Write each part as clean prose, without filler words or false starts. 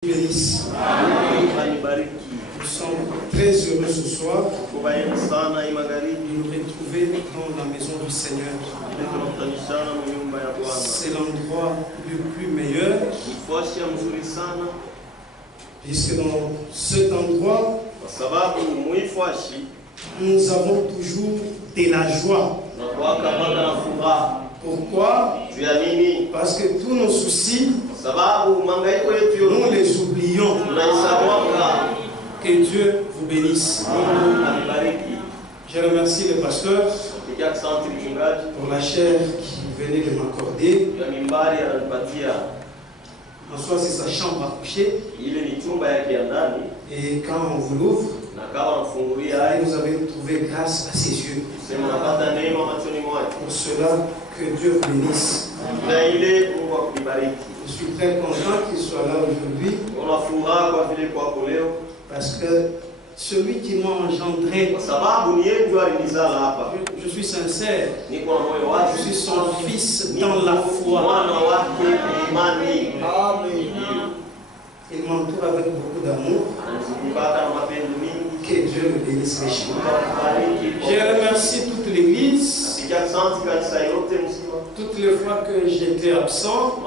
Bénisse. Nous sommes très heureux ce soir de nous retrouver dans la maison du Seigneur. C'est l'endroit le plus meilleur, puisque dans cet endroit, nous avons toujours de la joie. Pourquoi? Parce que tous nos soucis, nous les oublions. Que Dieu vous bénisse. Je remercie le pasteur pour la chair qui venait de m'accorder. En soi, c'est sa chambre à coucher. Et quand on vous l'ouvre, vous avez trouvé grâce à ses yeux. Pour cela, que Dieu vous bénisse. Je suis très content qu'il soit là aujourd'hui. Parce que celui qui m'a engendré, je suis sincère, je suis son fils dans la foi. Il m'entoure avec beaucoup d'amour. Que Dieu le bénisse richement. Je remercie toute l'église. Toutes les fois que j'étais absent,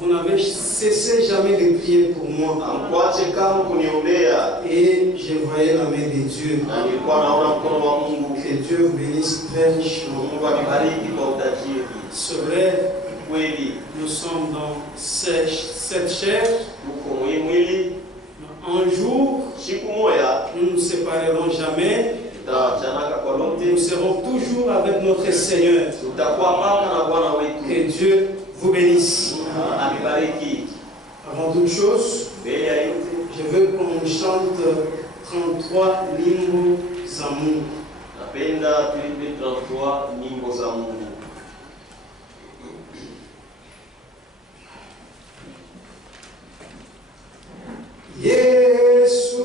vous n'avez cessé jamais de prier pour moi. Et je voyais la main de Dieu. Que Dieu vous bénisse très richement. C'est vrai, nous sommes dans cette chair. Un jour, nous ne nous séparerons jamais. Nous serons toujours avec notre Seigneur. Que Dieu vous bénisse. Avant toute chose, je veux qu'on chante 33 Nimbo Zamu. Yesu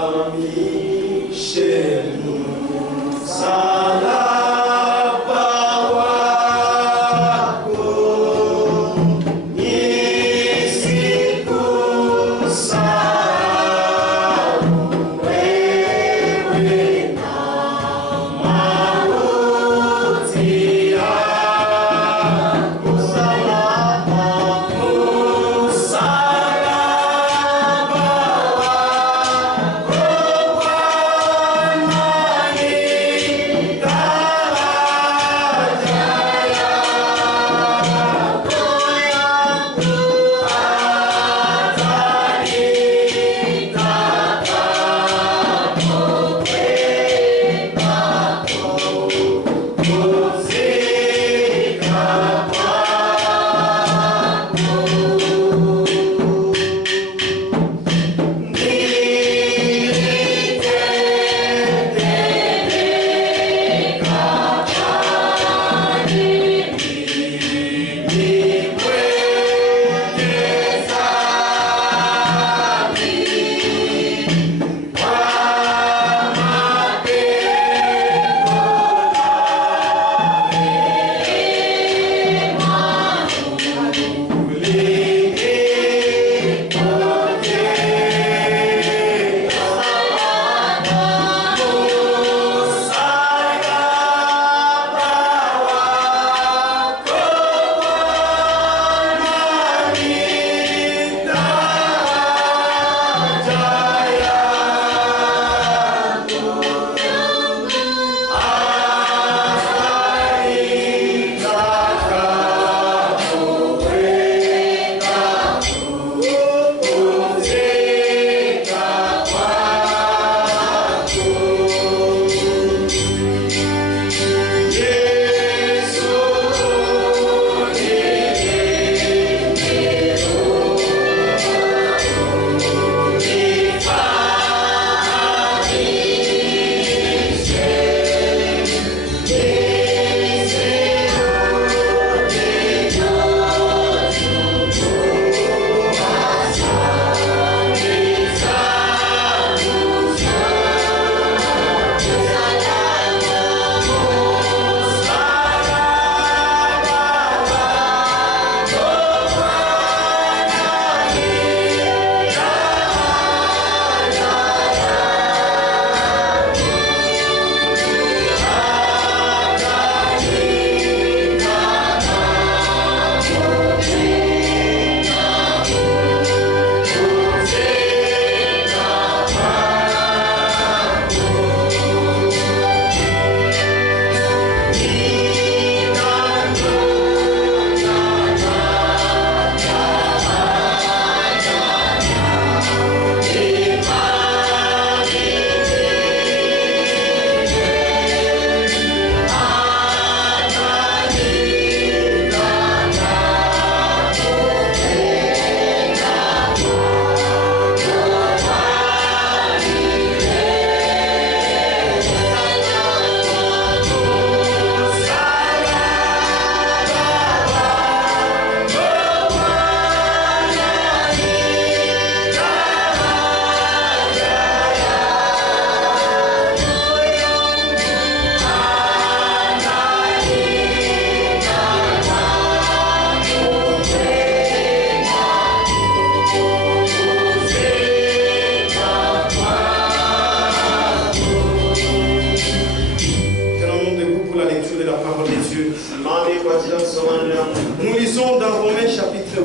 unitazami shemu msalaba wako nisikusahau wewe na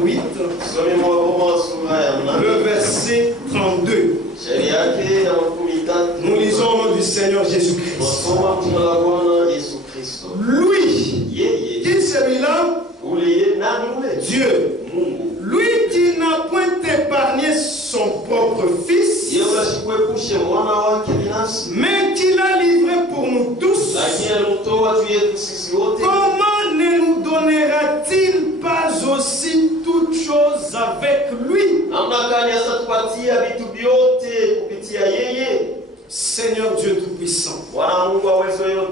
8, le verset 32. Nous lisons au nom du Seigneur Jésus-Christ. Lui, qui est celui-là? Dieu. Lui qui n'a point épargné son propre fils, mais qui l'a livré pour nous tous, comment ne nous donnera-t-il pas aussi toutes choses avec lui? Seigneur Dieu Tout-Puissant,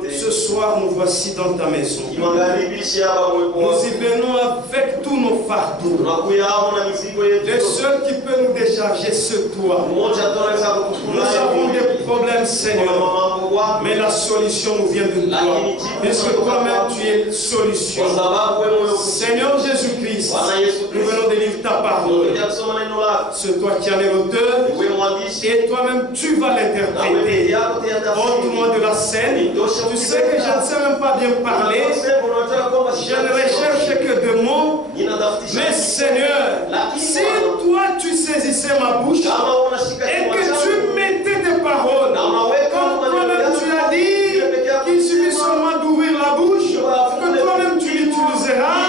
ce soir nous voici dans ta maison. Nous y venons avec tous nos fardeaux. Le seul qui peut nous décharger, c'est toi. Nous avons des problèmes, Seigneur, mais la solution nous vient de toi. Puisque toi-même tu es solution. Seigneur Jésus-Christ, nous venons de lire ta parole. C'est toi qui en es l'auteur et toi-même tu vas l'interpréter. Autrement de la scène, tu sais que je ne sais même pas bien parler, je ne recherche que de mots, mais Seigneur, si toi tu saisissais ma bouche et que tu mettais des paroles, comme toi-même tu as dit qu'il suffit seulement d'ouvrir la bouche, que toi-même tu l'utiliseras,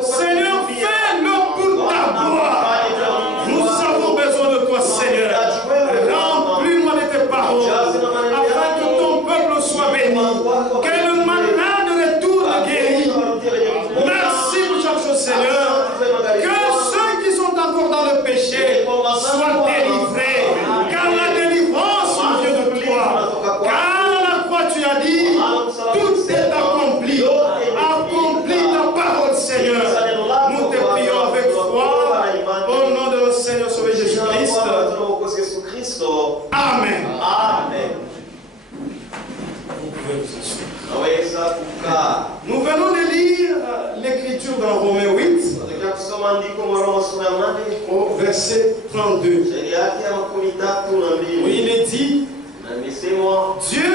Seigneur, fais-le pour ta gloire. Nous avons besoin de toi, Seigneur. Remplis-moi de tes paroles, afin que ton peuple soit béni, que le mandat de retour guéri. Merci pour chaque chose, Seigneur. Que ceux qui sont encore dans le péché soient délivrés, car la délivrance vient de toi. Car à la croix tu as dit, tout est accompli. Accomplis ta parole, Seigneur. Nous te prions avec foi, au nom de notre Seigneur Sauveur Jésus-Christ. Amen. Amen. Nous venons de lire l'écriture dans Romains 8, au verset 32. Où il est dit, Dieu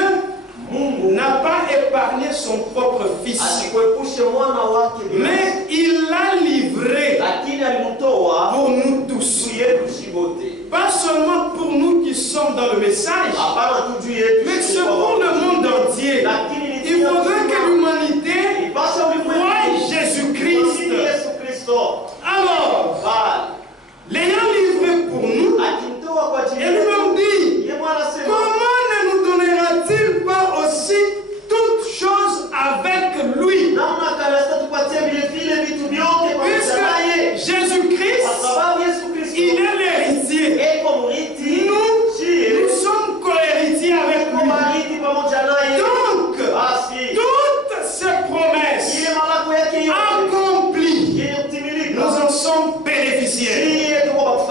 n'a pas épargné son propre fils, mais il l'a livré pour nous tous. Pas seulement pour nous qui sommes dans le message, mais c'est pour le monde entier. Il faudrait que l'humanité voie Jésus-Christ. Alors, l'ayant livré pour nous, il lui dit, comment ne nous donnera-t-il pas aussi toutes choses avec lui? Puisque Jésus-Christ, il est l'héritier. Nous sommes co-héritiers avec lui. Donc, toutes ces promesses accomplies, nous en sommes bénéficiaires.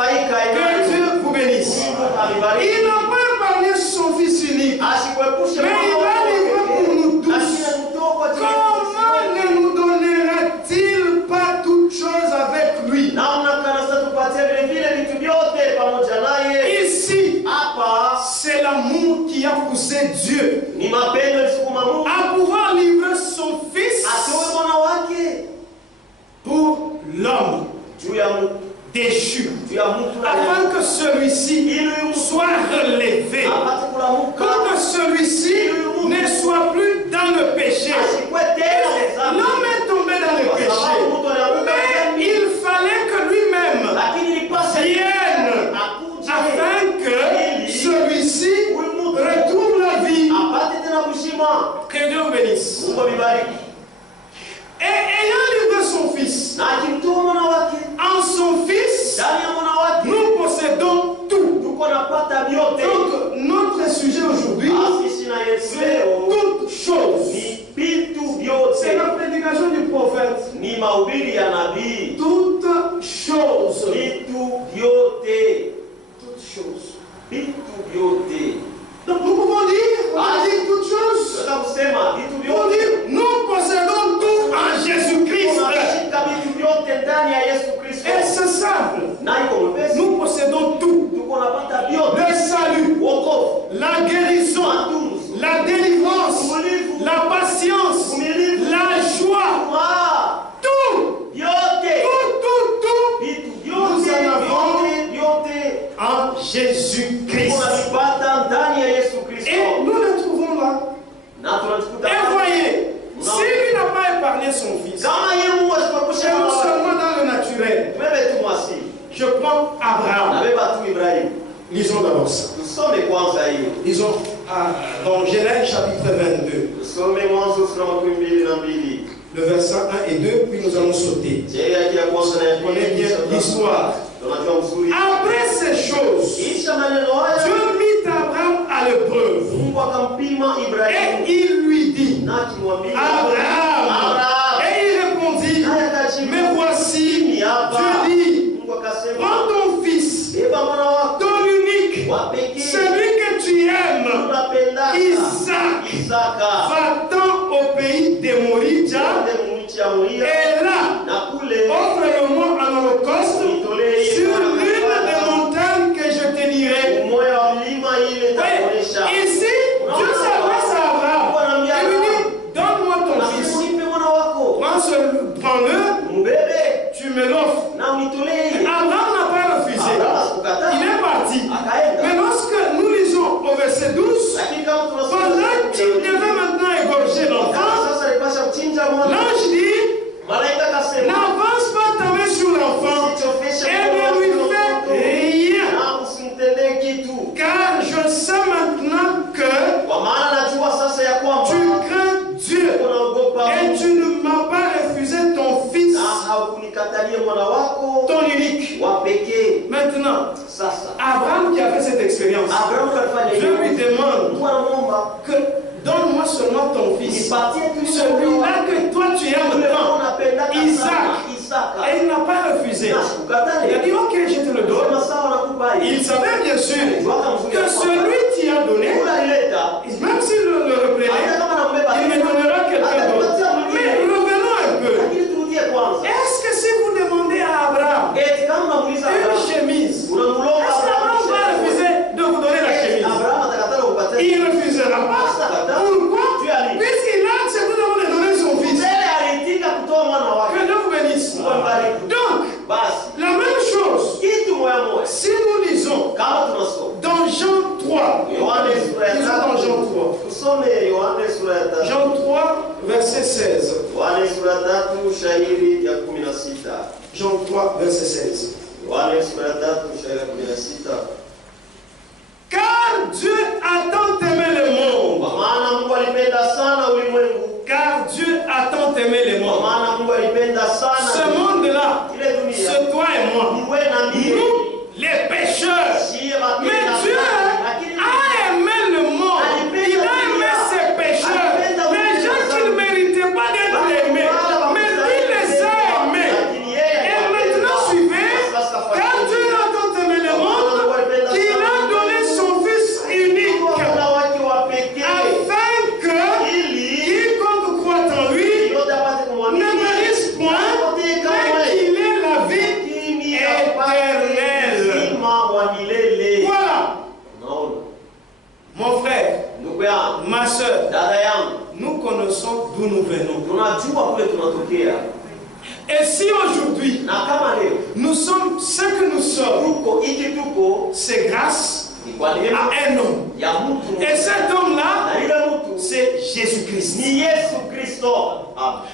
Que Dieu vous bénisse. Il n'a pas épargné son fils unique, mais il l'a livré pour nous tous. Comment ne nous donnera-t-il pas toutes choses avec lui? Ici, c'est l'amour qui a poussé Dieu à pouvoir livrer son fils pour l'homme déchu, afin que celui-ci soit relevé, pour que celui-ci ne soit plus dans le péché. L'homme est tombé dans le péché, mais il fallait que lui-même vienne afin que celui-ci retrouve la vie. Que Dieu vous bénisse. Et ayant livré son fils, en son fils, nous possédons tout. Donc, notre sujet aujourd'hui, c'est toutes choses. C'est la prédication du prophète. Toutes choses. Toutes choses. Donc nous pouvons dire toutes choses. Pour dire, nous possédons tout en Jésus-Christ. Et c'est simple. Nous possédons tout. Le salut, la guérison, la délivrance, la patience, la joie. Tout. Tout Jésus-Christ. Et nous le trouvons là. Et voyez, s'il n'a pas épargné son fils, c'est non seulement dans le naturel. Je prends Abraham. Lisons d'abord ça. Lisons dans Genèse chapitre 22. Le verset 1 et 2, puis nous allons sauter. On connaît bien l'histoire. Après ces choses, Dieu mit Abraham à l'épreuve. Et il lui dit, Abraham. Et il répondit, mais voici, Dieu dit, prends ton fils, ton unique, celui que tu aimes, Isaac, va-t'en au pays des Morites, et là, offre-le-moi en holocauste sur l'une des montagnes que je te dirai. Ici, Dieu s'adresse à Abraham et lui dit, donne-moi ton fils. Prends-le, tu me l'offres. Abraham n'a pas refusé. Il est parti. Mais lorsque nous lisons au verset 12, pendant qu'il devait maintenant égorger l'enfant, l'ange dit, n'avance pas ta main sur l'enfant et ne lui fais rien. Car je sais maintenant que tu crains Dieu et tu ne m'as pas refusé ton fils, ton unique. Maintenant, Abraham qui a fait cette expérience, je lui demande que donne-moi seulement ton fils, celui-là que toi tu aimes tant, Isaac. Et il n'a pas refusé. Il a dit, ok, je te le donne. Il savait bien sûr que celui qui a donné, même s'il le reprenait, il me donnera quelqu'un d'autre. Mais revenons un peu. Est-ce que si vous demandez à Abraham une chemise, est-ce qu'Abraham va refuser de vous donner la chemise? Il ne refusera pas. Pourquoi? Puisqu'il a accepté de vous donner son fils. Que Dieu vous bénisse. Donc, la même chose, si nous lisons dans Jean 3, Jean 3, verset 16. Jean 3, verset 16. Car Dieu a tant aimé le monde. Car Dieu a tant aimé le monde. Ce monde-là, c'est toi et moi. Nous, les pécheurs. Mais Dieu a aimé le monde. Il a aimé ses pécheurs. Les gens qui ne méritaient pas d'être aimés. Mais lui les a aimés. Et maintenant, suivez. Car Dieu a tant aimé le monde qu'il a donné son Fils unique. Afin que quiconque croit en lui ne périsse point, mais qu'il ait la vie éternelle. Voilà. Mon frère, ma soeur, nous connaissons d'où nous venons. Et si aujourd'hui nous sommes ce que nous sommes, c'est grâce à un homme. Et cet homme-là, c'est Jésus-Christ.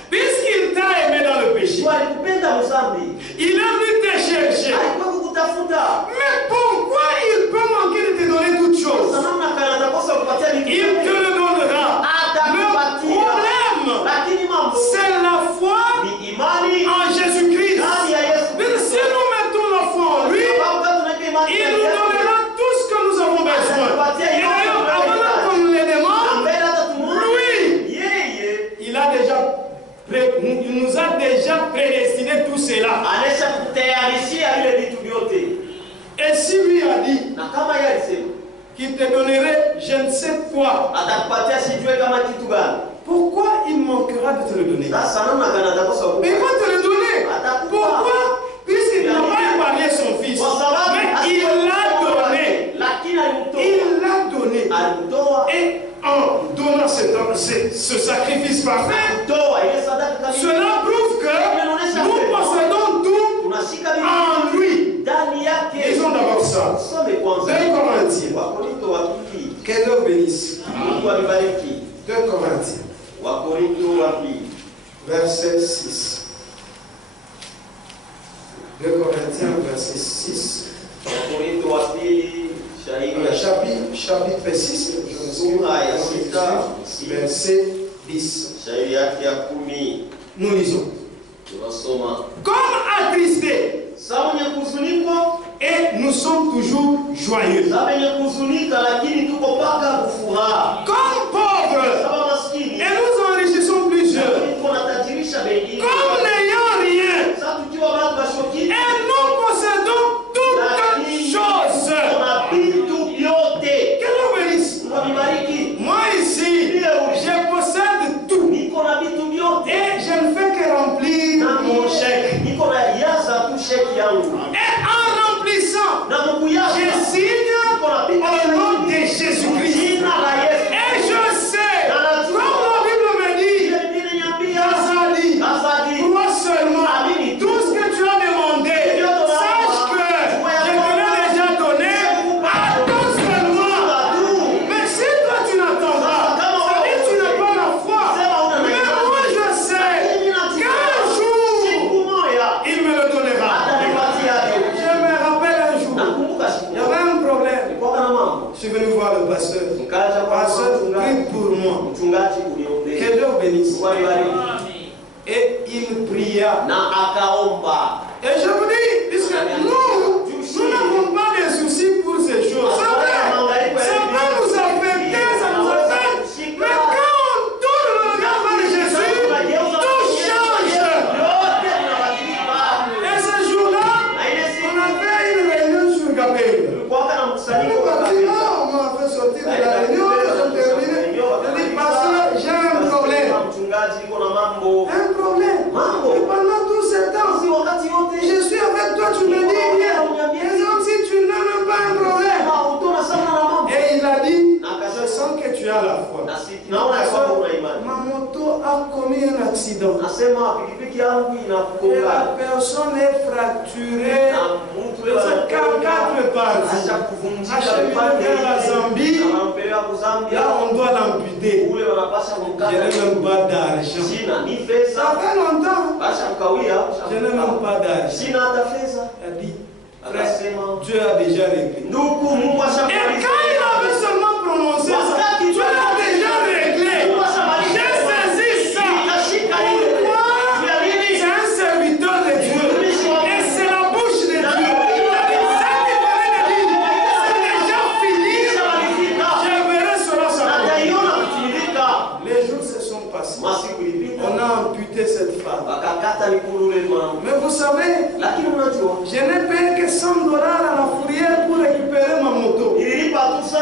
Puisqu'il t'a aimé dans le péché, il a venu te chercher. Mais pourquoi il peut manquer de te donner toutes choses? Il te le donnera. Le problème, c'est la foi en Jésus-Christ. Mais si nous mettons la foi en lui, il nous donnera tout ce que nous avons besoin. Et d'ailleurs, avant qu'on nous les demande, lui, il nous a déjà prédestiné tout cela. Et si lui a dit qu'il te donnerait je ne sais quoi, pourquoi il manquera de te le donner? Il va te le donner. Pourquoi? Puisqu'il n'a pas épargné son fils. Mais il l'a donné. Il l'a donné. Et en donnant ce sacrifice parfait, cela prouve que nous possédons tout en lui. Disons d'abord ça. 2 Corinthiens. Verset 6. 2 Corinthiens, verset 6. Chapitre 6, verset 10. Nous lisons. Comme attristés, et nous sommes toujours joyeux. Comme pauvres, et nous enrichissons plusieurs. Comme n'ayant rien, et nous possédons toutes choses. Que l'on bénisse. Moi ici, je possède tout. Et je ne fais que remplir mon chèque. Et en remplissant, je signe au nom de Jésus-Christ. Et je sais, comme la Bible me dit, crois seulement tout ce que tu as demandé. Sache que je te l'ai déjà donné. Attends seulement. Mais si toi tu n'attends pas, ça dit que tu n'as pas la foi. Mais moi je sais qu'un jour, il me le donnera. Je me rappelle un jour, il y avait un problème. Je suis venu voir le pasteur. Le pasteur prie pour moi. Que Dieu bénisse. Et il pria. Et je vous dis, puisque nous n'avons pas de soucis pour ces choses. C'est vrai, ça peut nous affecter, ça nous affecte. Mais quand on tourne le regard vers Jésus, tout change. Et ce jour-là, on avait une réunion sur Gabé. On m'a fait sortir de la réunion, j'ai terminé. Je dis, pasteur, j'ai un problème. Un problème. Et pendant tout ce temps, je suis avec toi, tu me dis bien. Et donc si tu n'as même pas un problème. Et il a dit, je sens que tu as la foi. Ma moto a commis un accident. Et la personne est fracturée sur 4 parties. Acheminé vers la Zambie, là on doit l'amputer. Je n'ai même pas d'argent. Ça fait longtemps. Je n'ai même pas d'argent. Il a dit, Dieu a déjà réglé. Et quand il avait seulement prononcé ça, Dieu a déjà réglé. J'ai saisi ça. Pourquoi? C'est un serviteur de Dieu. Et c'est la bouche de Dieu. Il a dit, ça qui venait de dire, c'est déjà fini. Je verrai cela s'accomplir. Les jours se sont passés. On a amputé cette femme. Mais vous savez, je n'ai payé que $100 à la fourrière pour récupérer ma moto. Et ça,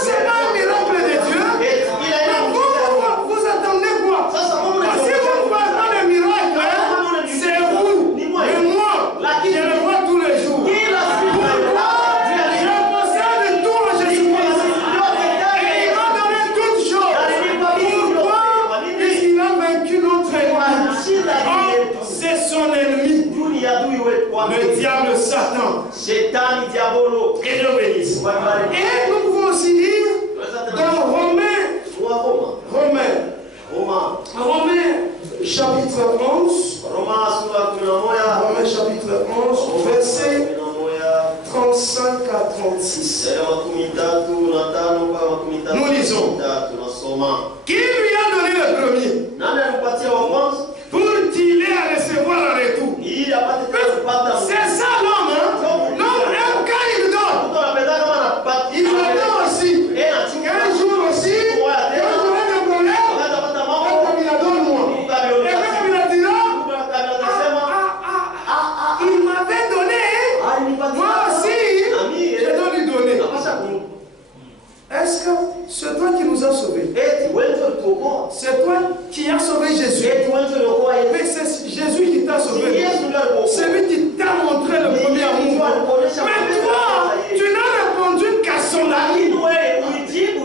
c'est pas un miracle de Dieu. Mais vous attendez quoi? Si vous ne voyez pas de miracle, c'est vous. Mais moi, je le vois tous les jours. Pourquoi? Je possède tout en Jésus-Christ. Et il m'a donné toutes choses. Pourquoi? Puisqu'il a vaincu notre ennemi. Oh, c'est son ennemi. Le diable Satan. Et Dieu bénisse. Et nous pouvons aussi dire dans Romains chapitre 11. Romains chapitre 11, verset 35 à 36. Nous lisons. Qui lui a donné le premier? Pour qu'il ait à recevoir le retour. C'est ça l'homme, hein? L'homme aime quand il donne. Il donne aussi. Un jour aussi, quand j'aurai des problèmes, quand il donne moi. Et quand il a dit il m'avait donné. Moi aussi, je dois lui donner. Est-ce que c'est toi qui nous as sauvés? C'est toi qui as sauvé Jésus. Mais c'est Jésus qui t'a sauvé. C'est lui qui t'a montré le premier amour. Mais toi, tu n'as répondu qu'à son amour. Mais c'est lui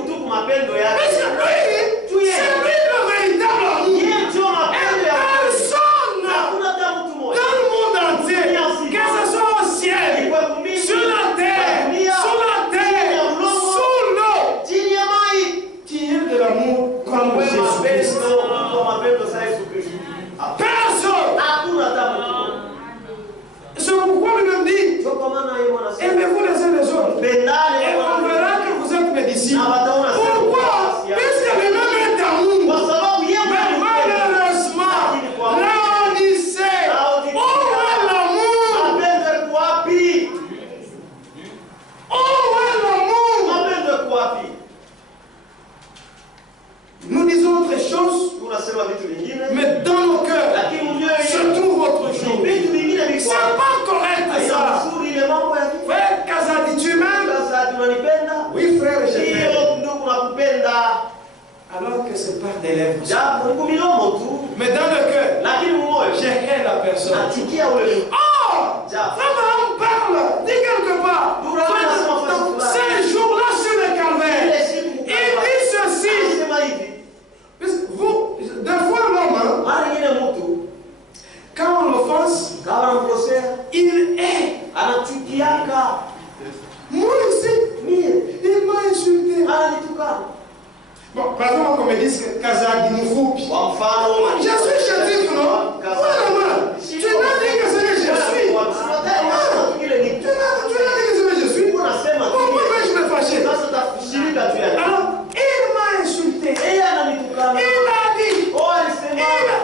le véritable amour. Et personne dans le monde entier, que ce soit au ciel, sur la terre, sous l'eau, qui est ici. Pourquoi? Puisque le nom est à nous. Mais malheureusement, là on y sait. Où est l'amour? Où est l'amour? Nous disons autre chose, mais dans nos cœurs se trouve autre chose. C'est pas correct ça. Frère Kazadi, tu m'aimes? Oui frère, je t'aime. Alors que c'est par des lèvres. Mais dans le cœur, j'ai hais la personne. Oh! Abraham parle, dit quelque part. Ces jours-là sur le calvaire, il dit ceci. Vous, deux fois l'homme, quand on l'offense, il est. Moi aussi, il m'a insulté. Bon, par exemple, comme ils disent Kazadi Moufou. Je suis chétif, non? Vraiment. Tu n'as dit que c'est que je suis. Tu n'as dit que c'est que je suis. Pourquoi je me fâchais? Alors, il m'a insulté. Il a dit.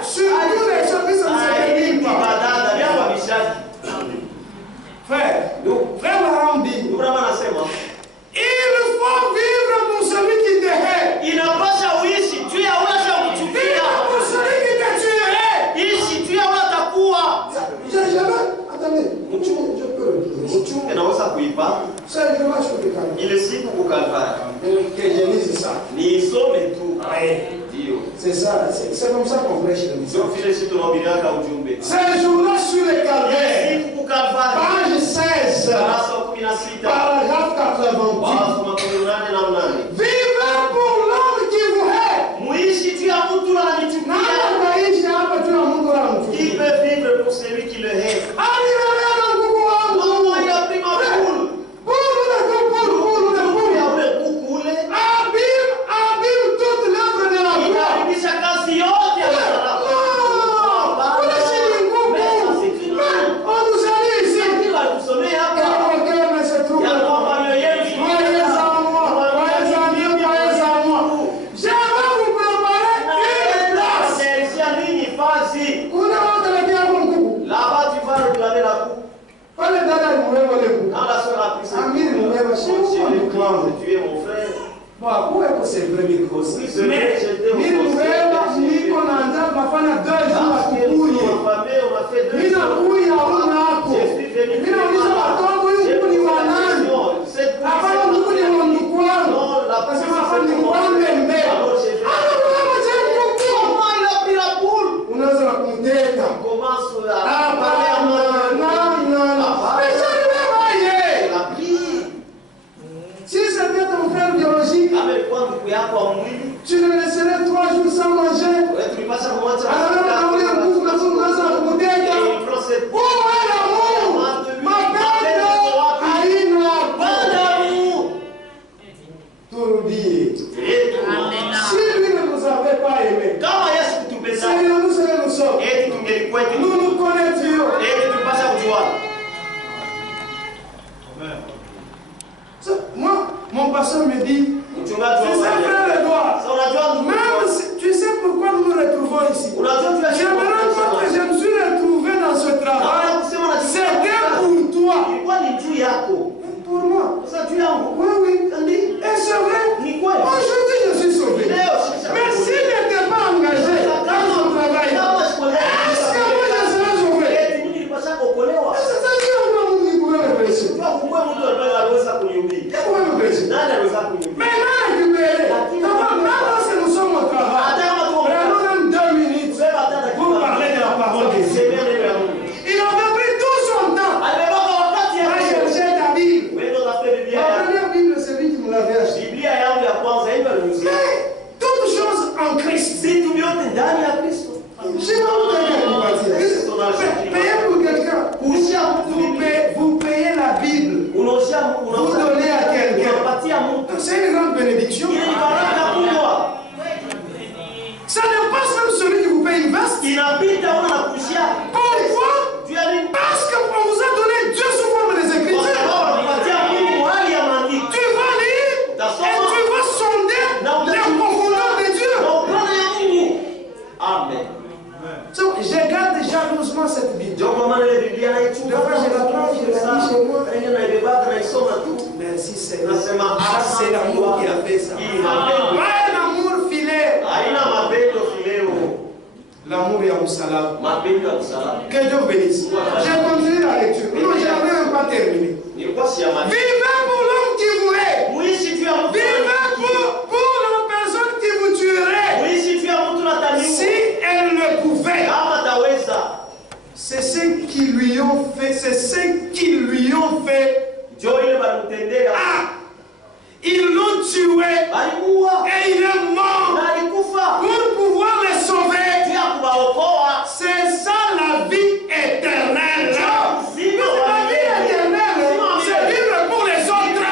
Surtout les choses, ça ne se dit pas. Frère Abraham dit. Il faut vivre pour celui qui te hait. Vivre pour celui qui te tuerait. J'ai jamais. Attendez. Je peux le dire. C'est le dommage que je lise ça. C'est ça. C'est comme ça qu'on prêche le message. Ces jours-là sur le calvaire. Page 16. Paragraphe 88. Vivez pour l'homme qui vous hait. Qui peut vivre pour celui qui le hait? Tu es mon frère. Bon, où est-ce que c'est vrai, micro? Mais, tu le laisserais 3 jours sans manger. Si lui ne nous avait pas aimés, Seigneur, nous serions nous sommes. Nous nous connaîtrions. Moi, mon pasteur me dit, c'est ça, frère Edouard. Même si, tu sais pourquoi nous nous retrouvons ici. Je me rends compte que je me suis retrouvé dans ce travail. C'était pour toi. Pour moi. Oui. Et c'est vrai. Aujourd'hui, je suis sauvé. Mais s'il n'était pas engagé dans son travail, est-ce que moi je serais sauvé? C'est-à-dire que vous pouvez me prêcher. Mais là, récupérer. Maintenant, si nous sommes au travail, prenons même 2 minutes pour parler de la parole de Dieu. Il avait pris tout son temps à chercher David. Que Dieu vous bénisse. J'ai continué la lecture. Non, je n'avais même pas terminé. Vivez pour l'homme qui vous hait. Vivez pour la personne qui vous tuerait. Si elle le pouvait. C'est ce qu'ils lui ont fait. C'est ce qu'ils lui ont fait. Ah! Ils l'ont tué. Et il est mort. Pour pouvoir les sauver. C'est ça la vie éternelle. La vie éternelle, c'est vivre pour les autres.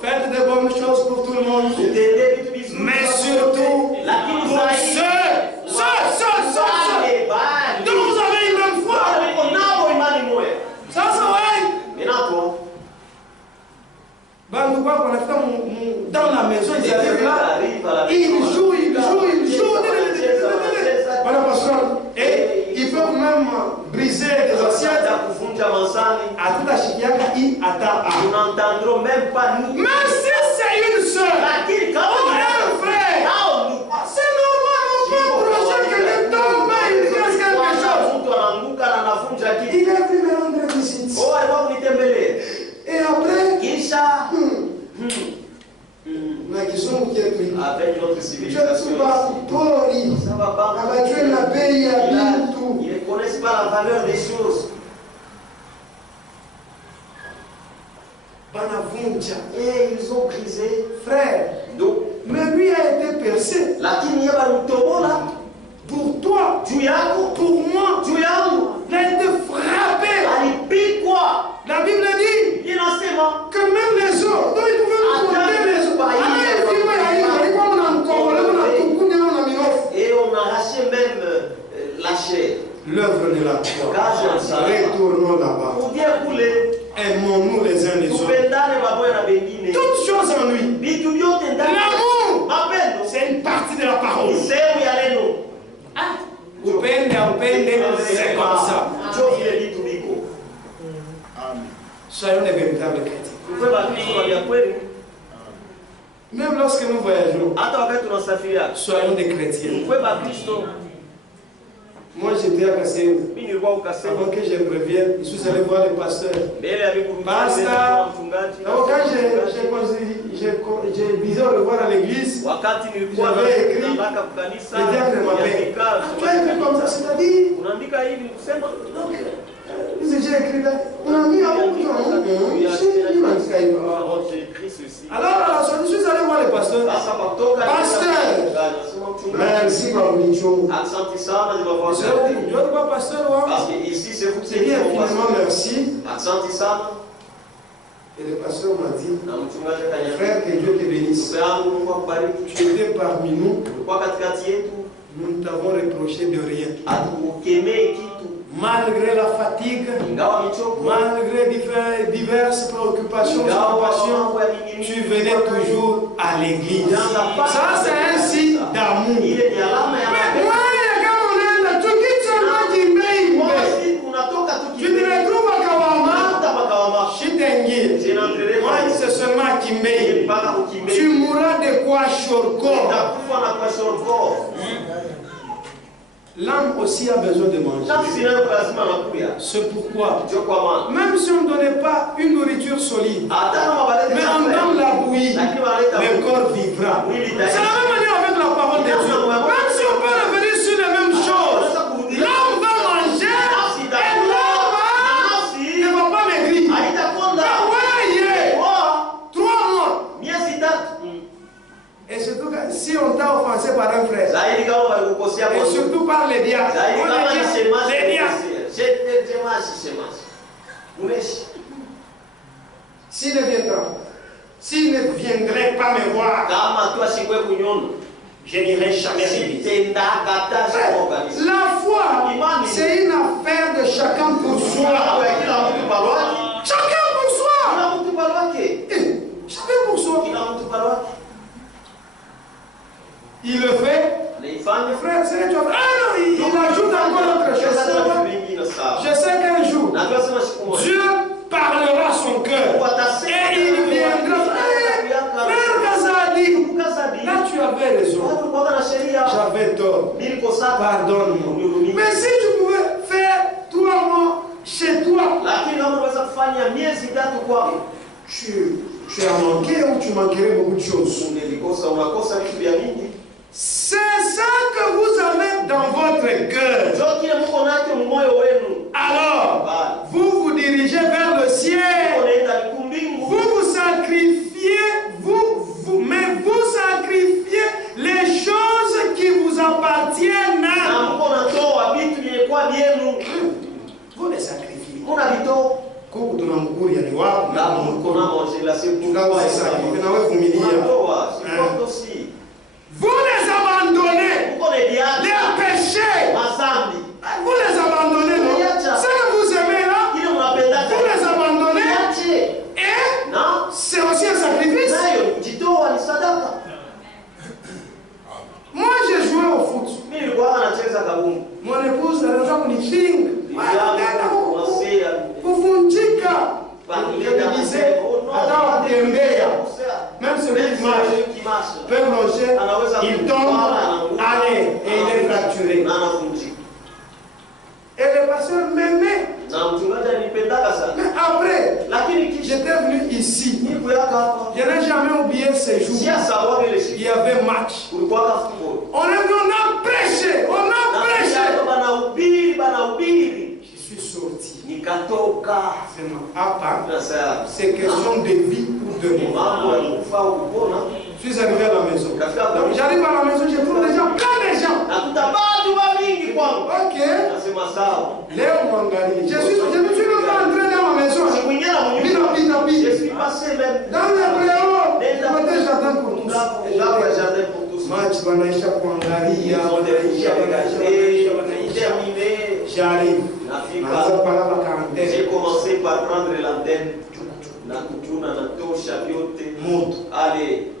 Faites de bonnes choses pour tout le monde. Mais surtout pour ceux dont vous avez une même foi. Ça va. Dans la maison, ils arrivent là. Ils jouent. Voilà, pasteur. Et ils peuvent même briser des assiettes. À tout achikiaka, ils attendent. Nous n'entendrons même pas nous. Même si c'est une sœur. Oh, un frère. C'est normal, on peut projeter que le tombe, il reste quelque chose. Il est venu me rendre visite. Et après, avec notre civilisation, ils ne connaissent pas la valeur des choses. Et ils ont brisé. Frère, mais lui a été percé. Pour toi, pour moi, il a été frappé. La Bible dit que même les autres, donc ils pouvaient nous compter les autres. Et on a arraché même la chair. L'œuvre de la croix. Retournons là-bas. Aimons-nous les uns les autres. Toutes choses en lui. L'amour, c'est une partie de la parole. C'est comme ça. Soyons des véritables chrétiens. Même lorsque nous voyageons, soyons des chrétiens. Moi j'étais à Kasséou. Avant que je revienne, je suis allé voir le pasteur. Pasteur, quand j'ai visé le voir à l'église, j'avais écrit, le diacre m'appelle. Tu as écrit comme ça, c'est-à-dire? Donc, j'ai écrit là. On a mis à alors, à la sortie, je suis allé voir le pasteur. Pasteur, merci Baboulicho. Je ne vois pas pasteur. Parce que ici, c'est vous qui êtes infiniment merci. Et le pasteur m'a dit, frère, que Dieu te bénisse. Tu étais parmi nous. Nous ne t'avons reproché de rien. Malgré la fatigue, malgré diverses préoccupations, tu venais toujours à l'église. Ça, c'est un signe d'amour. Mais moi, tu quittes seulement Kimbei. Tu te retrouves à Kawama, Chitengi. Moi, c'est seulement Kimbei. Tu mourras de quoi Shorko. L'âme aussi a besoin de manger. C'est pourquoi, même si on ne donnait pas une nourriture solide, mais on donne la bouillie, le corps vivra. C'est la même manière avec la parole de Dieu. Même si on peut revenir sur les mêmes choses, l'homme va manger et l'homme ne va pas maigrir. Mais 3 mois. Et surtout si on t'a offensé par un frère, et surtout par les diacres, s'il ne viendrait pas me voir, je n'irai jamais à l'église. La foi, c'est une affaire de chacun pour soi. Chacun pour soi. Chacun pour soi. Il le fait. Frère, c'est tu as... Ah non, il ajoute encore autre chose. Dieu parlera à son cœur. Et il viendra. Frère Kazadi, là tu avais raison. J'avais tort. Pardonne-moi. Mais si tu pouvais faire 3 mois chez toi, tu as manqué ou tu manquerais beaucoup de choses. C'est ça que vous avez dans votre cœur. Alors, vous vous dirigez vers le ciel. Vous vous sacrifiez, mais vous sacrifiez les choses qui vous appartiennent. Vous les sacrifiez. Vous les abandonnez. Les péchés. Vous les abandonnez, non? Ce que vous aimez là, vous les abandonnez. Et c'est aussi un sacrifice. Moi j'ai joué au foot. Mon épouse elle a déjà connu. Même celui qui marche peut manger, il tombe, allez, et il est fracturé. Et le pasteur m'aimait. Mais après, j'étais venu ici. Je n'ai jamais oublié ces jours. Il y avait match. On est venu, on a prêché. On a prêché. Je suis sorti. C'est question de vie ou de mort. Je suis arrivé à la maison. Donc j'arrive à la maison, je trouve des gens, plein de gens. Ok. Léo Mangari. Je suis même pas entré dans ma maison. Je suis passé même dans le préau. Le jardin pour tous. Match Banaïcha Mangari. J'arrive. J'ai commencé par prendre l'antenne. Monte. Allez.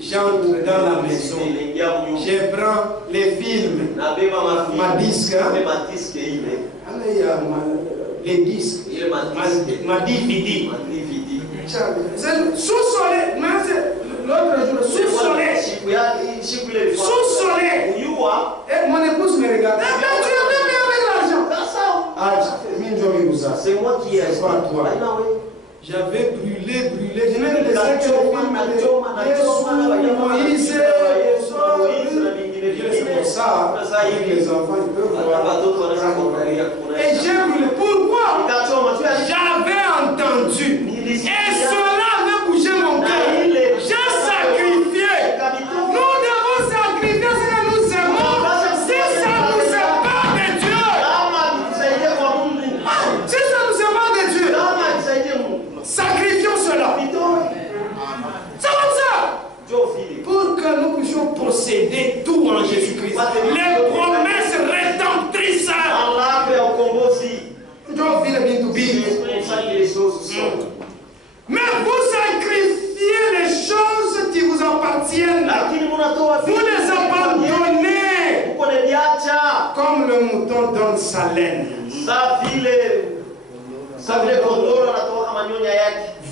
J'entre dans la maison. Je prends les films. Ma disque. Les disques. Ma DVD. Sous-soleil. L'autre jour, sous-soleil. Sous-soleil. Et mon épouse me regarde. Tu as même avec l'argent. C'est moi qui ai. C'est pas toi. J'avais brûlé. Je n'ai laissé que le film de Moïse. Ça, les enfants ils peuvent voir. Et j'ai brûlé. Pourquoi? J'avais entendu. Et cela avait bougé mon cœur. J'ai sacrifié. Nous devons sacrifier ce que nous aimons. Si ça nous sépare de Dieu. Si ça nous sépare de Dieu. Sacrifions cela. C'est comme ça. Pour que nous puissions posséder tout en Jésus-Christ. Les promesses rédemptrices. Mais vous sacrifiez les choses qui vous appartiennent. Vous les abandonnez. Comme le mouton donne sa laine.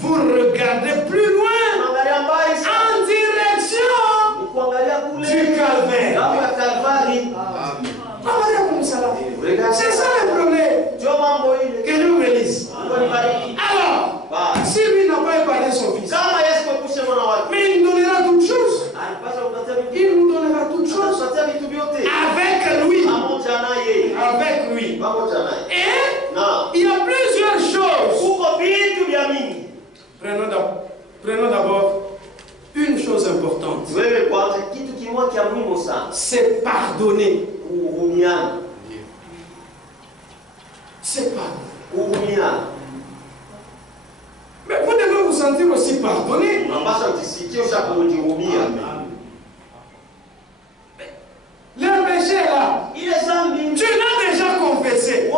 Vous regardez plus loin en direction du calvaire. C'est ça le problème. Que nous bénisse. Alors, si lui n'a pas épargné son fils, mais il nous donnera toutes choses. Il nous donnera toutes choses avec lui. Avec lui. Et il y a plusieurs choses. Prenons d'abord une chose importante. C'est pardonner. C'est pardonner. Mais vous devez vous sentir aussi pardonné. Les péchés là, tu l'as déjà confessé.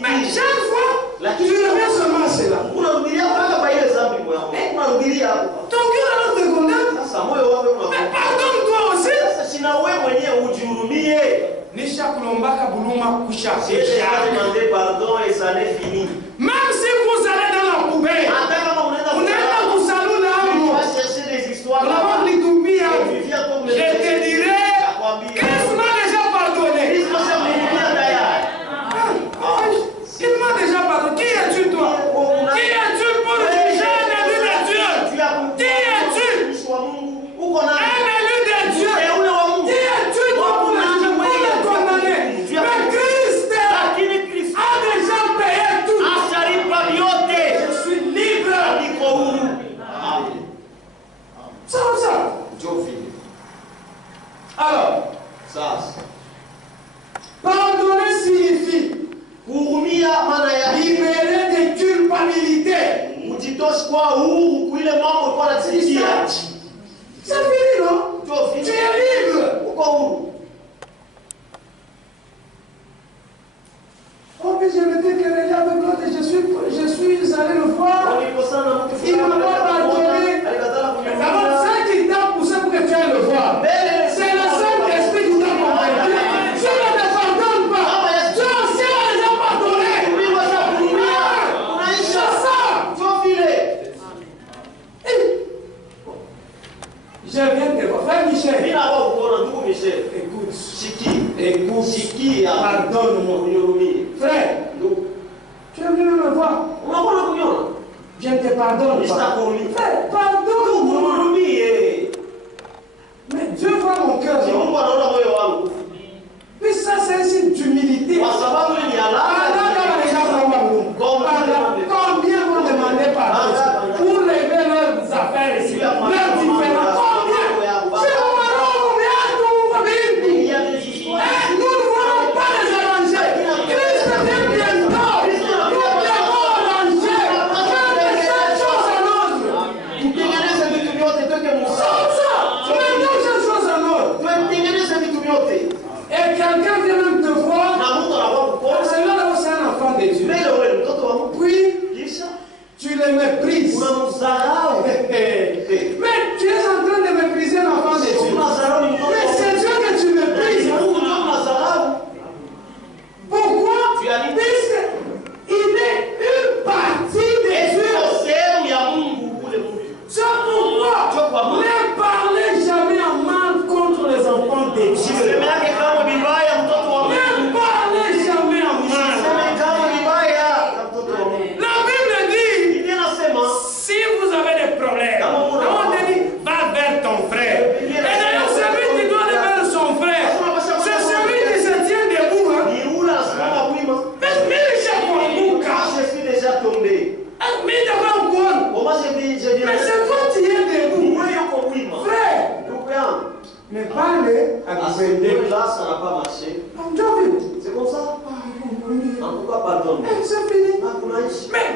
Mais chaque fois, tu reviens seulement à cela. Ton cœur alors te condamne. Mais pardonne-toi aussi. Nisha kulombaka buluma kusha. J'ai demandé pardon et ça n'est fini. Même si vous allez dans la poubelle, vous n'êtes pas pour saluer l'âme. Je te dirai, Christ m'a déjà pardonné. Il m'a déjà pardonné. Qui es-tu toi? Qui es-tu pour juger un élu de Dieu? Qui es-tu? Un élu de Dieu. Qui es-tu toi pour le condamner? Mais Christ a déjà payé tout. Je suis libre. Ça. Alors, pardonner signifie libérer de culpabilité. C'est fini, non? Tu es libre. Oh, mais je m'étais querellé avec l'autre et je suis allé le voir. Il m'a pas pardonné. D'abord, c'est qui t'a poussé pour que tu ailles le voir. C'est le Saint-Esprit qui t'a convaincu. Je ne te pardonne pas. Tu aussi as déjà pardonné. C'est ça. Je viens de te voir. Frère Michel. Écoute. Pardonne-moi. Frère, tu es venu me voir. Je ne te pardonne pas. Frère, pardonne-moi. Mais Dieu voit mon cœur. Mais ça, c'est un signe d'humilité. Combien vont demander pardon pour régler leurs affaires ici, leurs différends? Combien? Nous ne voulons pas les arranger. Christ vient bientôt. Nous devons arranger. Faire de cette chose à l'autre. Cette chose à l'autre. Et quelqu'un vient même te voir. C'est là où c'est un enfant de Dieu. Puis, tu les méprises. Mais tu es en train de mépriser l'enfant de Dieu. Mais c'est Dieu que tu méprises. Pourquoi? Puisqu'il est une partie de Dieu. C'est pourquoi ne parlez jamais en mal contre les enfants de Dieu. Ne parlez jamais en mal. La Bible dit, si vous avez des problèmes, on te dit, va vers ton frère. Et d'ailleurs, celui qui doit aller vers son frère, c'est celui qui se tient debout. Mais c'est toi qui es debout. Frère, mais parlez à ça n'a pas marché. C'est comme ça. En tout cas, pardonne. C'est fini. Mais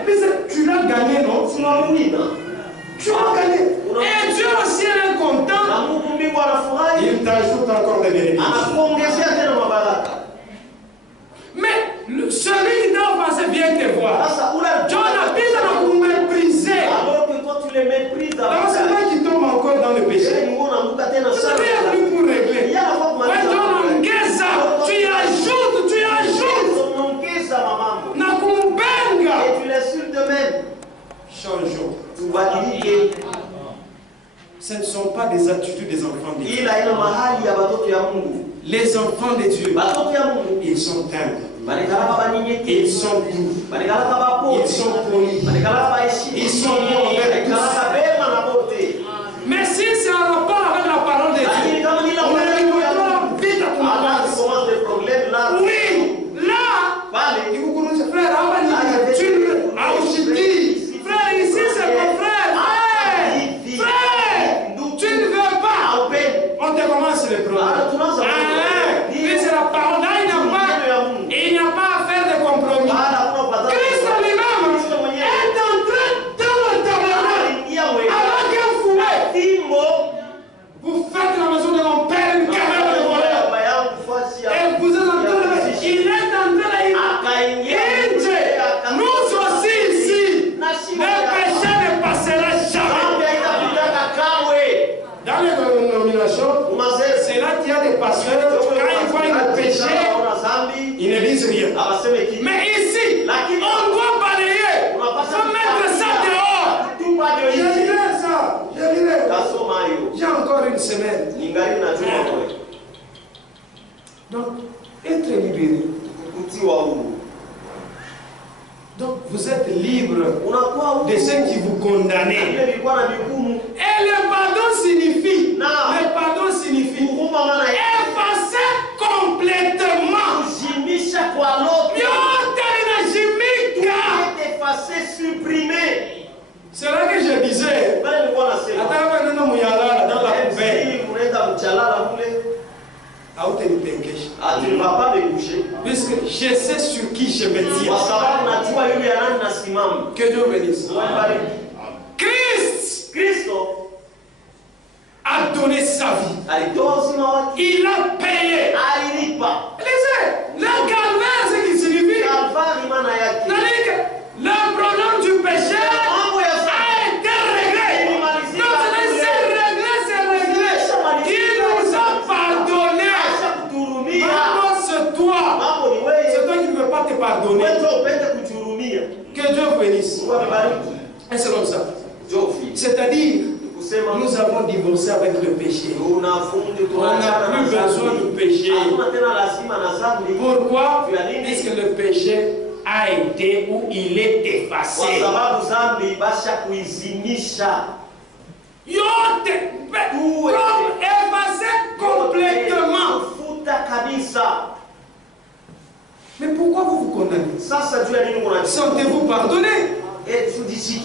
tu l'as gagné, non? Tu l'as gagné. Et Dieu aussi est content. Il t'ajoute encore des bénéfices. Mais celui qui t'a offensé vient te voir. John a dit de nous mépriser. Alors que toi tu les méprises. Alors c'est toi qui tombes encore dans le péché. C'est rien plus pour régler. Tu ajoutes. Nakumbenga. Et tu l'insultes de même. Changeons. Tu vas dire. Ce ne sont pas des attitudes des enfants de Dieu. Les enfants de Dieu, ils sont humbles. Ils sont doux. Ils sont polis. Ils sont bons envers tous. Mais si c'est en rapport avec la parole de Dieu, on est vite à comprendre. Oui, là, il vous connaissez, frère, frère, ici c'est mon frère. Tu ne veux pas. On te commence le problème. Mais c'est la parole. Là, il n'y a pas à faire de compromis. Christ lui-même est entré dans le tabernacle avec un fouet. Vous faites la maison de mon père une caméra de voleur. Et vous êtes en train de... Il est en train de... Nous aussi ici, le péché ne passera jamais. Dans les dénominations, c'est là qu'il y a des pasteurs, quand ils voient le péché, ils ne disent rien. Mais ici, on doit balayer faut mettre ça dehors. J'ai ça. J'ai encore une semaine. Donc, être libéré. Donc, vous êtes libre de ceux qui vous condamnent. Et le pardon signifie effacer complètement. C'est là que je disais, dans la poubelle, tu ne vas pas me bouger. Puisque je sais sur qui je me tiens. Que Dieu bénisse. Christ a donné sa vie. Il a payé. Lisez, le calvaire, ce qui signifie. Le problème du péché a été réglé. Donc c'est réglé. Il nous a pardonné. Maintenant c'est toi. C'est toi qui ne veux pas te pardonner. Que Dieu bénisse. Et c'est comme ça. C'est-à-dire, nous avons divorcé avec le péché. On n'a plus besoin du péché. Pourquoi? Puisque le péché a été ou il est effacé. Effacé complètement. Mais pourquoi vous vous condamnez? Sentez-vous pardonné?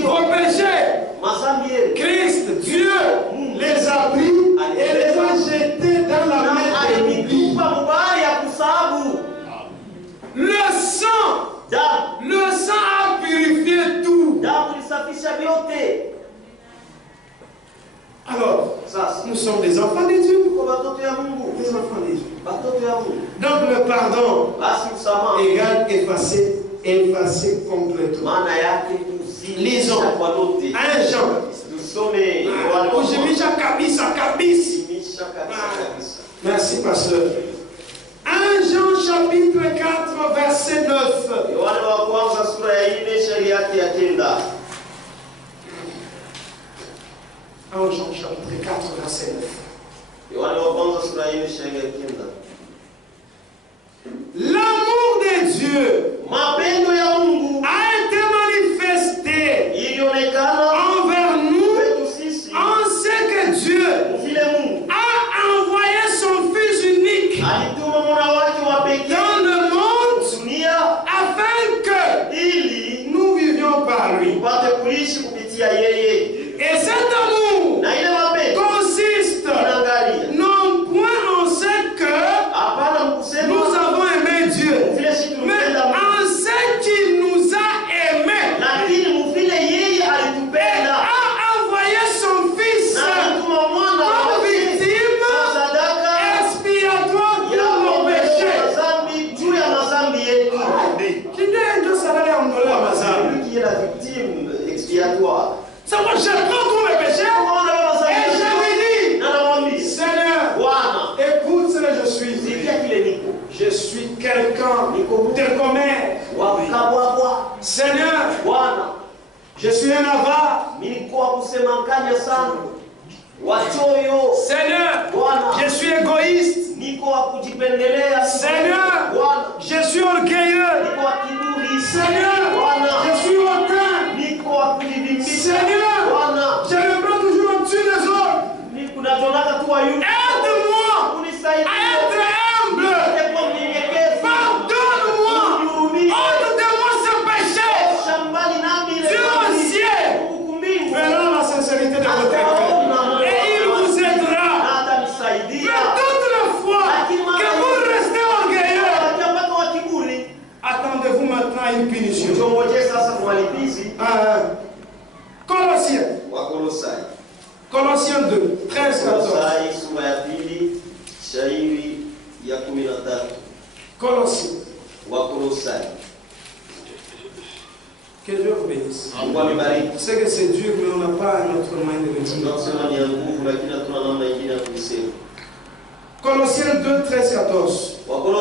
Vos péchés, Christ, Dieu, les a pris et les a jetés dans la mer de l'oubli. Le sang a purifié tout. Alors, nous sommes des enfants de Dieu. Des enfants de Dieu. Donc le pardon égale effacer complètement. Lisons 1 Jean. Merci pasteur. 1 Jean chapitre 4 verset 9. 1 Jean chapitre 4 verset 9. L'amour de Dieu a été manifesté envers nous en ce que Dieu a envoyé son Fils unique dans le monde afin que nous vivions par lui. Et cet amour consiste non point en ce que nous avons aimé Dieu, mais en ce qu'il nous a aimés et a envoyé son Fils comme victime expiatoire pour nos péchés. Lui qui est la victime expiatoire. C'est moi, je prends tous mes péchés et je lui dis, Seigneur, écoute ce que je suis. Je suis quelqu'un de commun. Seigneur, je suis un avare. Seigneur, je suis égoïste. Seigneur, je suis orgueilleux. Seigneur, je suis hautain. Seigneur, je me prends toujours au-dessus des autres. Aide-moi à être humble. Pardonne-moi. Ôte-de-moi ce péché. Dieu au ciel verra la sincérité de votre cœur et il vous aidera. Mais toute la fois que vous restez orgueilleux, attendez-vous maintenant à une punition. Colossiens 2, 13, 14. Colossiens. Que Dieu vous bénisse. C'est que c'est dur, mais on n'a pas un autre moyen de le dire. Colossiens 2, 13, 14. Vous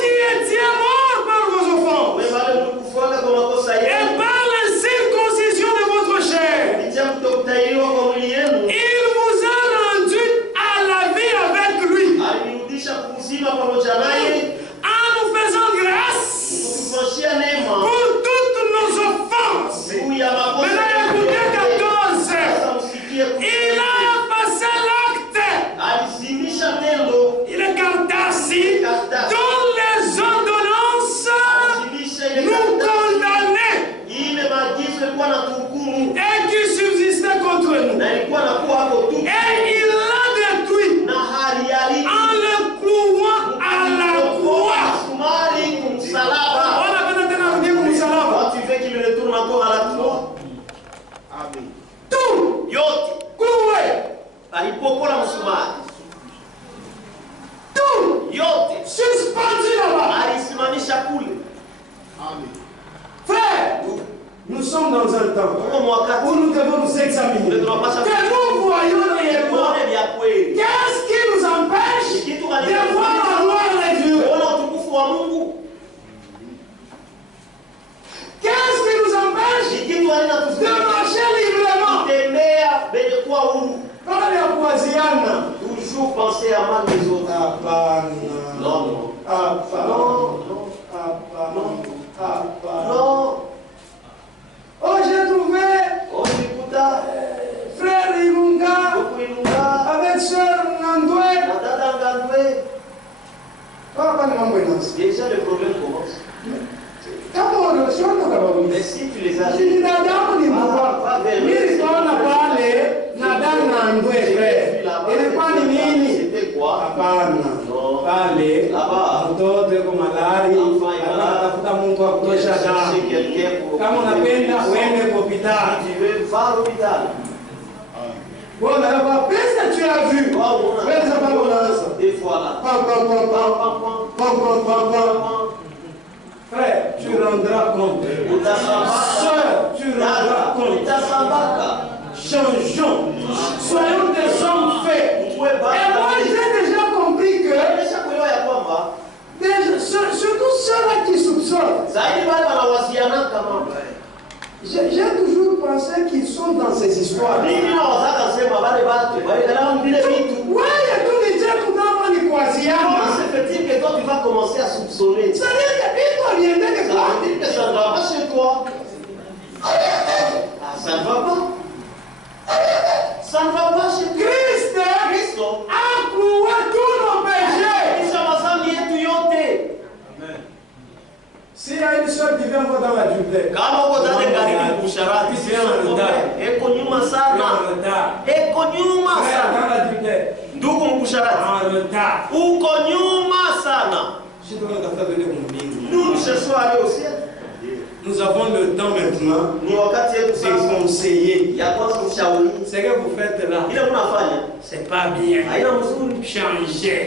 qui étiez morts par vos offenses Et par la circoncision de votre chair, il vous a rendu à la vie avec lui, en nous faisant grâce pour toutes nos offenses. Maintenant, écoutez 14. Il a effacé l'acte. Il écarta ainsi toutes les ordonnances nous condamnaient et qui subsistaient contre nous. Et il l'a détruit en le clouant à la croix. On a maintenant dit comme ça. Tu veux qu'il retourne encore à la croix? Amen. Tout yote cloué. Alipopola msumari. Tout yote suspendu là-bas. Alisimamisha kule. Amen. Frère, nous sommes dans un temps où nous devons nous examiner. Que nous voyons réellement qu'est-ce qui nous empêche de voir la gloire de Dieu. Qu'est-ce qui nous empêche de marcher librement? Toujours penser à mal des autres. Non, non. Non. Oh, j'ai trouvé frère Ilunga avec soeur Nandoué. Déjà le problème commence. Mais si tu les as c'était quoi? Kama unapenda uende kwa hospitali. Tu veux voir l'hôpital. Bon, alors qu'est-ce que tu as vu? Des fois là. Frère, tu rendras compte. Sœur, tu rendras compte. Changeons. Soyons des hommes faits. Et moi, j'ai déjà compris que surtout ceux-là qui soupçonnent. J'ai toujours pensé qu'ils sont dans ces histoires. Ouais, il y a tout les gens tout dans les croisières. Comment se fait-il que toi tu vas commencer à soupçonner? C'est-à-dire que toi viens de quoi? Ça veut dire que ça ne va pas chez toi. Ça ne va pas. Ça ne va pas chez toi. Christ a cloué tous nos péchés. S'il y a une soeur qui vient voir dans la Judée, nous cherchons à aller au ciel. Nous avons le temps maintenant de conseiller. Ce que vous faites là, c'est pas bien. Changez.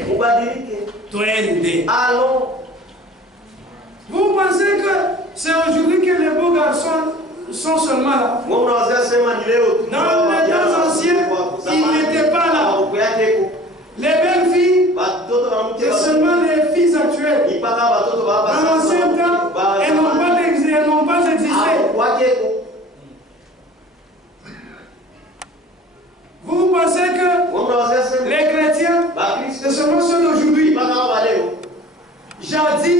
Tournez. Allons. Vous pensez que c'est aujourd'hui que les beaux garçons sont seulement là? Dans les temps anciens, ils n'étaient pas là. Les belles filles, c'est seulement les filles actuelles. Dans l'ancien temps, elles n'ont pas existé. Vous pensez que les chrétiens, c'est seulement ceux d'aujourd'hui? Jadis,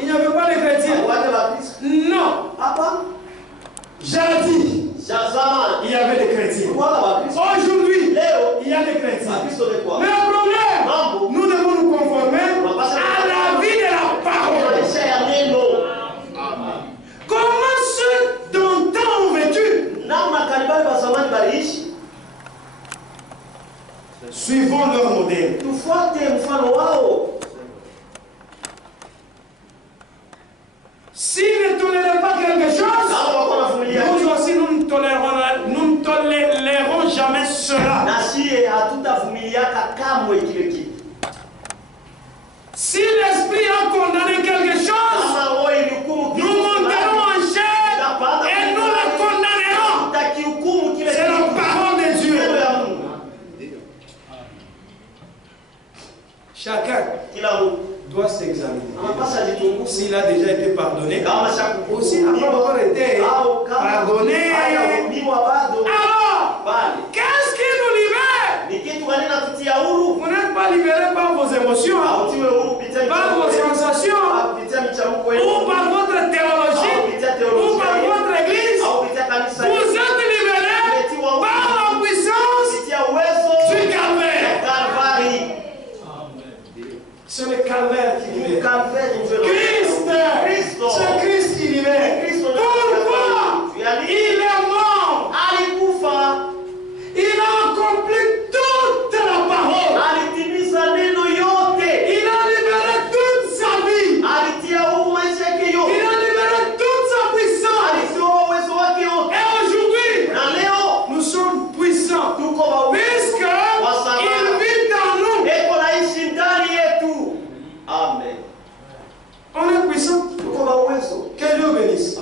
il n'y avait pas de chrétiens. Non. Jadis, il y avait des chrétiens. Aujourd'hui, il y a des chrétiens. Mais le problème, nous devons nous conformer à la vie de la parole. Comment ceux d'antan ont vécu? Suivons leur modèle. S'ils ne toléraient pas quelque chose, nous aussi nous ne tolérerons jamais cela. Si l'esprit a condamné quelque chose, nous monterons en chair et nous le condamnerons. C'est la parole de Dieu. Chacun doit s'examiner. S'il a déjà été pardonné, par vos sensations, ou par votre théologie, ou par votre église, vous êtes libérés par la puissance du calvaire. C'est le calvaire qui libère. Christ, c'est Christ qui libère. Pourquoi? Il est mort. Il a accompli toute la parole. Il a libéré toute sa vie. Il a libéré toute sa puissance. Et aujourd'hui, nous sommes puissants. Puisque il vit en nous. Amen. On est puissant. Que Dieu bénisse.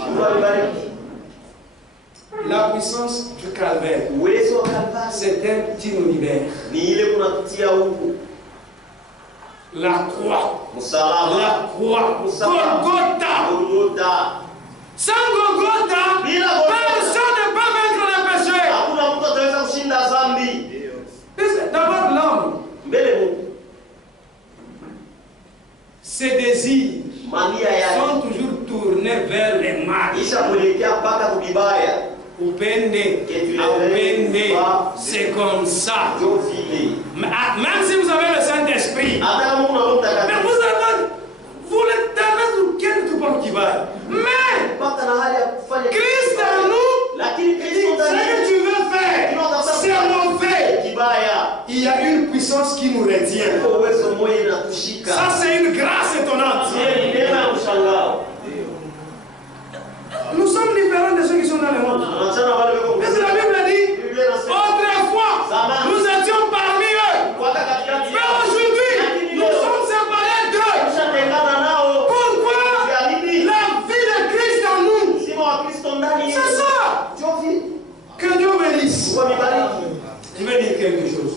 La puissance du calvaire, c'est elle qui nous libère. La croix, Golgotha. Sans Golgotha, personne ne peut vaincre le péché. D'abord l'homme, ses désirs sont toujours tournés vers les mal. C'est comme ça. Même si vous avez le Saint-Esprit, mais vous le tenez sur quel tout qui va. Mais Christ en nous, ce que tu veux faire, c'est mauvais. Il y a une puissance qui nous retient. Ça, c'est une grâce étonnante. Nous sommes différents de ceux qui sont dans le monde. Mais la Bible dit, autrefois, nous étions parmi eux. Mais aujourd'hui, nous sommes séparés d'eux. Pourquoi? La vie de Christ en nous. C'est ça. Que Dieu bénisse. Je vais dire quelque chose.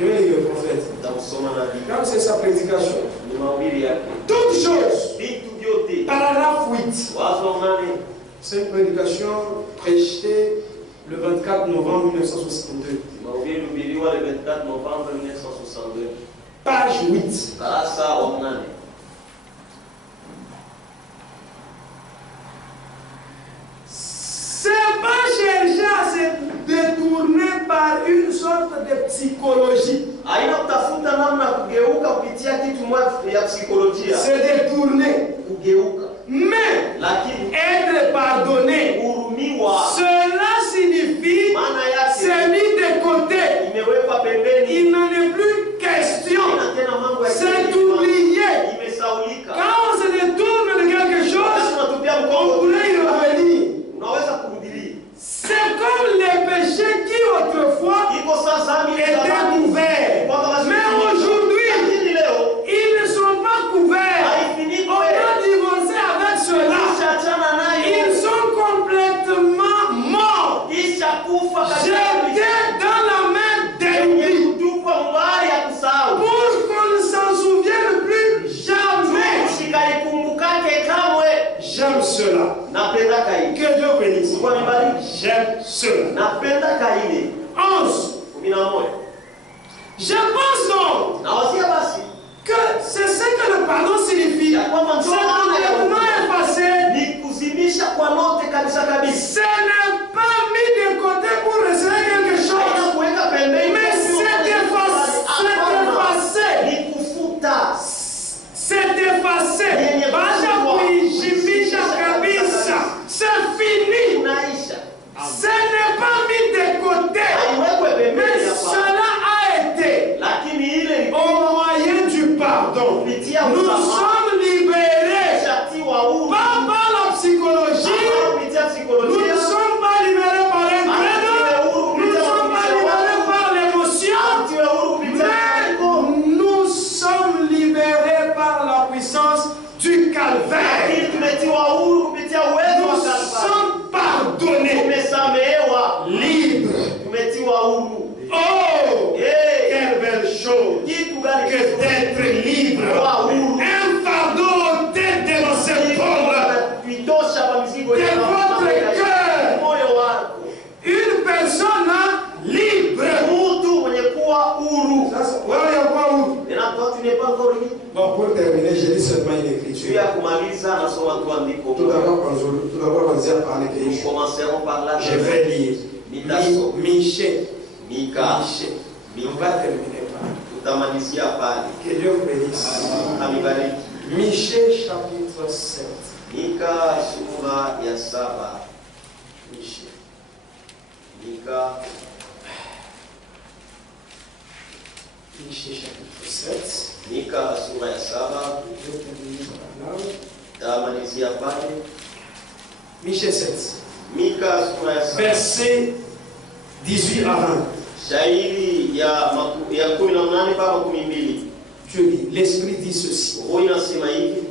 Je vais dire au prophète. Comme c'est sa prédication. Toutes choses. Paragraphe 8. C'est une prédication prêchée le 24 novembre 1962. Page 8. C'est pas chercher à se détourner par une sorte de psychologie. Se détourner. Mais être pardonné, cela signifie c'est mis de côté. Il n'en est plus question. C'est oublié. Quand on se détourne de quelque chose, on pourrait y revenir. C'est comme les péchés qui autrefois étaient couverts. Mais aujourd'hui, ils ne sont pas couverts. On a divorcé avec cela. Ils sont complètement morts. Jetés dans la main d'ennemi. Pour qu'on ne s'en souvienne plus jamais. J'aime cela. Que Dieu bénisse. J'aime cela. 11. Je pense donc que c'est ce que le pardon signifie. C'est complètement effacé. Ce n'est pas mis de côté pour recevoir quelque chose. Mais c'est effacé. C'est effacé. C'est fini. Ce n'est pas mis de côté. Mais cela a été au moyen du pardon. Nous sommes libérés. Pas par la psychologie. Nous ne sommes pas libérés par un credo. Nous ne sommes pas libérés par l'émotion. Mais nous sommes libérés par la puissance du calvaire. Nous sommes pardonnés. Libres. Oh, quelle belle chose que d'être libre. Un fardeau au tête de nos épaules. De votre cœur. Une personne libre. Ça, tu n'es pas encore libre. Bon, commencerons par là. Je vais lire. Michée. Mika. On va terminer par. Que Dieu vous bénisse. Michée chapitre 7. Mika sura ya 7. Mika. Michée chapitre 7. Mika sura ya 7. Tamalizia pale. Michée 7. Mika sura ya 7. Verset 18 à 20. Shairi ya 18 mpaka 12. Dieu dit, l'Esprit dit ceci. Roho inasema hivi.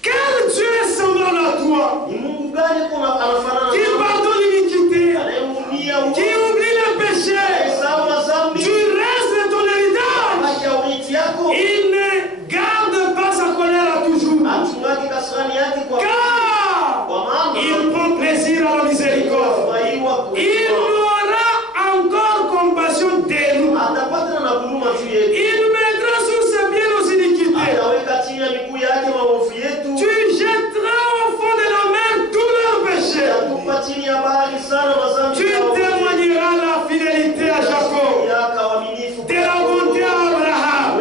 Quel Dieu est semblable à toi? Ni Mungu gani anafanana? Qui pardonne l'iniquité, qui oublie le péché, du reste de ton héritage. Il ne garde pas sa colère à toujours. Car il prend plaisir à la miséricorde. Il aura encore compassion de nous. Il mettra sur ses pieds nos iniquités. Tu jetteras au fond de la mer tous leurs péchés. Tu témoigneras la fidélité à Jacob, de la bonté à Abraham,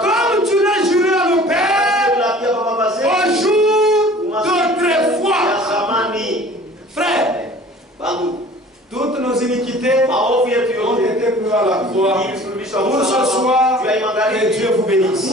comme tu l'as juré à nos pères au jour d'autrefois. Frère, toutes nos iniquités ont été prises à la croix. Pour ce soir, que Dieu vous bénisse.